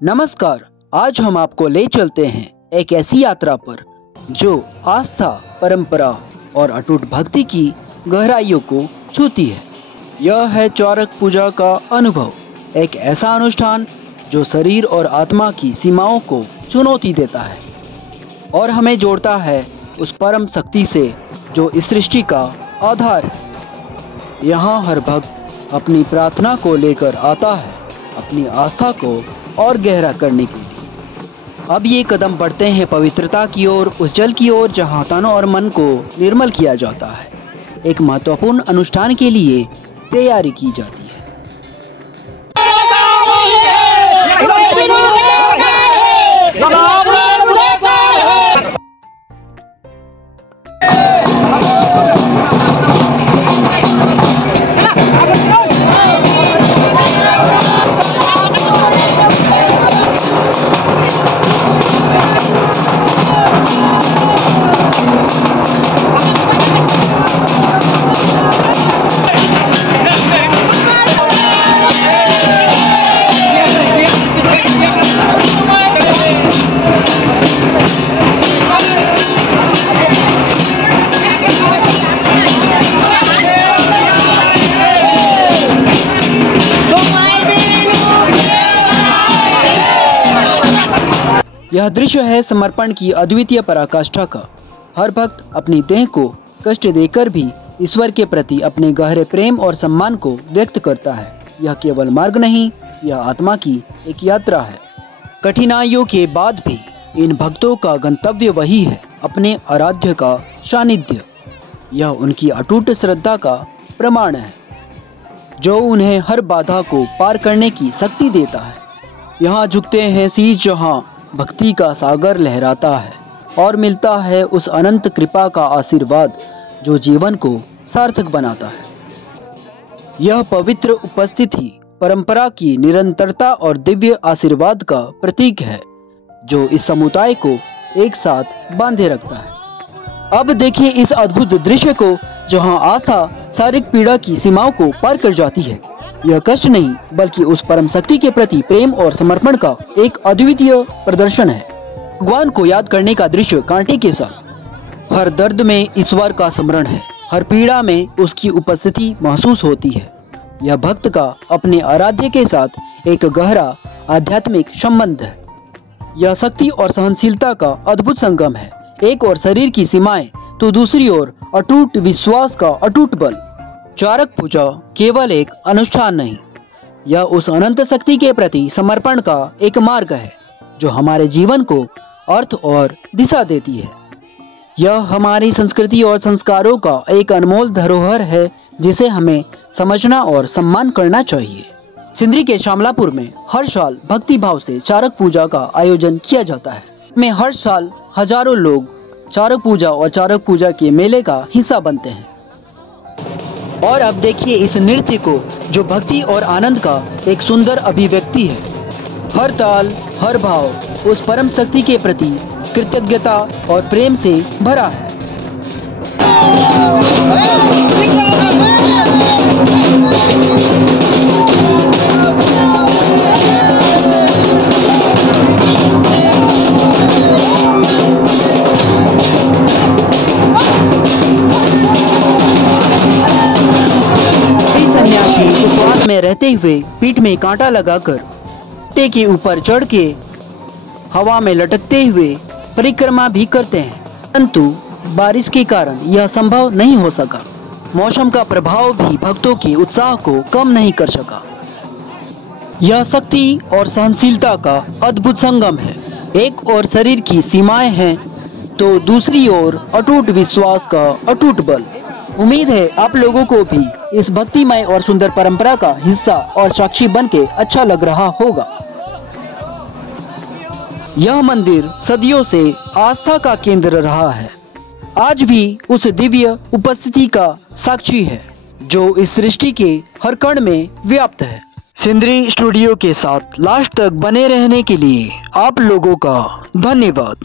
नमस्कार। आज हम आपको ले चलते हैं एक ऐसी यात्रा पर जो आस्था, परंपरा और अटूट भक्ति की गहराइयों को छूती है। यह है चारक पूजा का अनुभव, एक ऐसा अनुष्ठान जो शरीर और आत्मा की सीमाओं को चुनौती देता है और हमें जोड़ता है उस परम शक्ति से जो इस सृष्टि का आधार है। यहाँ हर भक्त अपनी प्रार्थना को लेकर आता है, अपनी आस्था को और गहरा करने के लिए। अब ये कदम बढ़ते हैं पवित्रता की ओर, उस जल की ओर जहाँ तन और मन को निर्मल किया जाता है। एक महत्वपूर्ण अनुष्ठान के लिए तैयारी की जाती है। यह दृश्य है समर्पण की अद्वितीय पराकाष्ठा का। हर भक्त अपनी देह को कष्ट देकर भी ईश्वर के प्रति अपने गहरे प्रेम और सम्मान को व्यक्त करता है। यह केवल मार्ग नहीं, यह आत्मा की एक यात्रा है। कठिनाइयों के बाद भी इन भक्तों का गंतव्य वही है, अपने आराध्य का सानिध्य। यह उनकी अटूट श्रद्धा का प्रमाण है जो उन्हें हर बाधा को पार करने की शक्ति देता है। यहाँ झुकते हैं शीश जहाँ भक्ति का सागर लहराता है और मिलता है उस अनंत कृपा का आशीर्वाद जो जीवन को सार्थक बनाता है। यह पवित्र उपस्थिति परंपरा की निरंतरता और दिव्य आशीर्वाद का प्रतीक है जो इस समुदाय को एक साथ बांधे रखता है। अब देखिए इस अद्भुत दृश्य को जहां आस्था शारीरिक पीड़ा की सीमाओं को पार कर जाती है। यह कष्ट नहीं बल्कि उस परम शक्ति के प्रति प्रेम और समर्पण का एक अद्वितीय प्रदर्शन है। भगवान को याद करने का दृश्य कांटे के साथ। हर दर्द में ईश्वर का स्मरण है, हर पीड़ा में उसकी उपस्थिति महसूस होती है। यह भक्त का अपने आराध्य के साथ एक गहरा आध्यात्मिक संबंध है। यह शक्ति और सहनशीलता का अद्भुत संगम है। एक और शरीर की सीमाएं तो दूसरी ओर अटूट विश्वास का अटूट बल। चारक पूजा केवल एक अनुष्ठान नहीं, यह उस अनंत शक्ति के प्रति समर्पण का एक मार्ग है जो हमारे जीवन को अर्थ और दिशा देती है। यह हमारी संस्कृति और संस्कारों का एक अनमोल धरोहर है जिसे हमें समझना और सम्मान करना चाहिए। सिंदरी के शामलापुर में हर साल भक्ति भाव से चारक पूजा का आयोजन किया जाता है। में हर साल हजारों लोग चारक पूजा और चारक पूजा के मेले का हिस्सा बनते हैं। और अब देखिए इस नृत्य को जो भक्ति और आनंद का एक सुंदर अभिव्यक्ति है। हर ताल, हर भाव उस परम शक्ति के प्रति कृतज्ञता और प्रेम से भरा है। उपवास में रहते हुए पीठ में कांटा लगाकर टे के ऊपर चढ़ के हवा में लटकते हुए परिक्रमा भी करते हैं, परंतु बारिश के कारण यह संभव नहीं हो सका। मौसम का प्रभाव भी भक्तों के उत्साह को कम नहीं कर सका। यह शक्ति और सहनशीलता का अद्भुत संगम है। एक और शरीर की सीमाएं हैं तो दूसरी ओर अटूट विश्वास का अटूट बल। उम्मीद है आप लोगों को भी इस भक्तिमय और सुंदर परंपरा का हिस्सा और साक्षी बनके अच्छा लग रहा होगा। यह मंदिर सदियों से आस्था का केंद्र रहा है, आज भी उस दिव्य उपस्थिति का साक्षी है जो इस सृष्टि के हर कण में व्याप्त है। सिंदरी स्टूडियो के साथ लास्ट तक बने रहने के लिए आप लोगों का धन्यवाद।